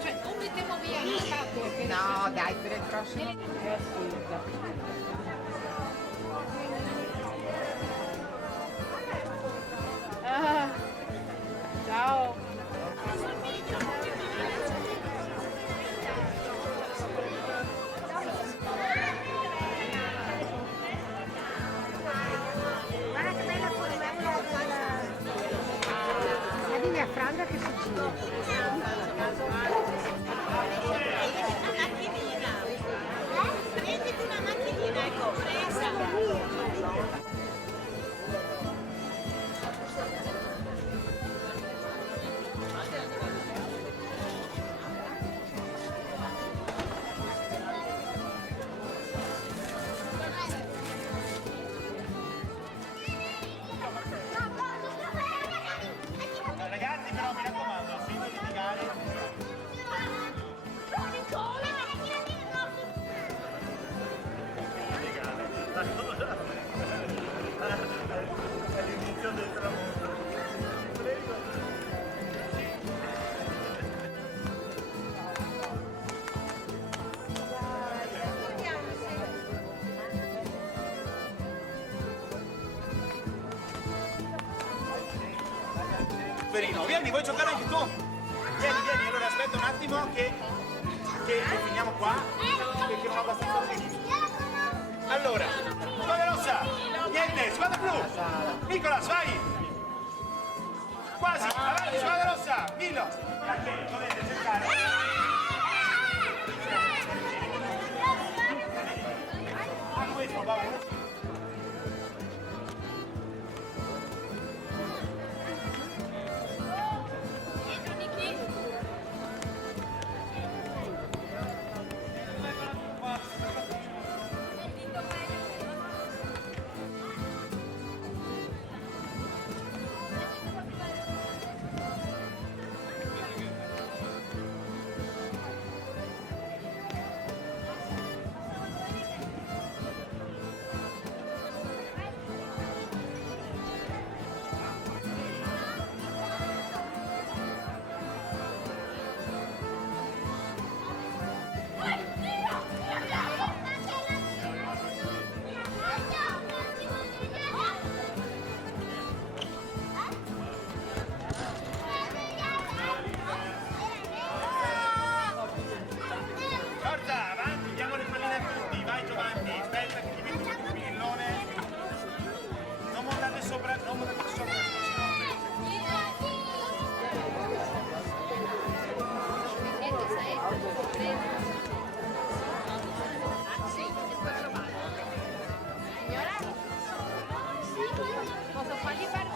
Cioè, non mettiamo via il capo. No, dai, per il prossimo. È assurda. Ah, ciao. Guarda che bella formula la linea franca che si gira. Prenditi una macchinina, ecco, presa. Ragazzi, però mi raccomando, senza litigare. All'inizio del tramonto. Prego. Verino, vieni, vuoi giocare anche tu? Vieni, vieni, allora aspetta un attimo che finiamo qua, perché non ho abbastanza tempo. Allora, squadra rossa, niente, squadra blu, Nicolas, vai! Quasi, avanti, squadra rossa, Milo! Perché dovete cercare... Ah, questo, va. Forza, avanti, diamo le palline a tutti, vai Giovanni, aspetta che ti metti un pillone. Non montate sopra, non montate sopra, Posso fargli fare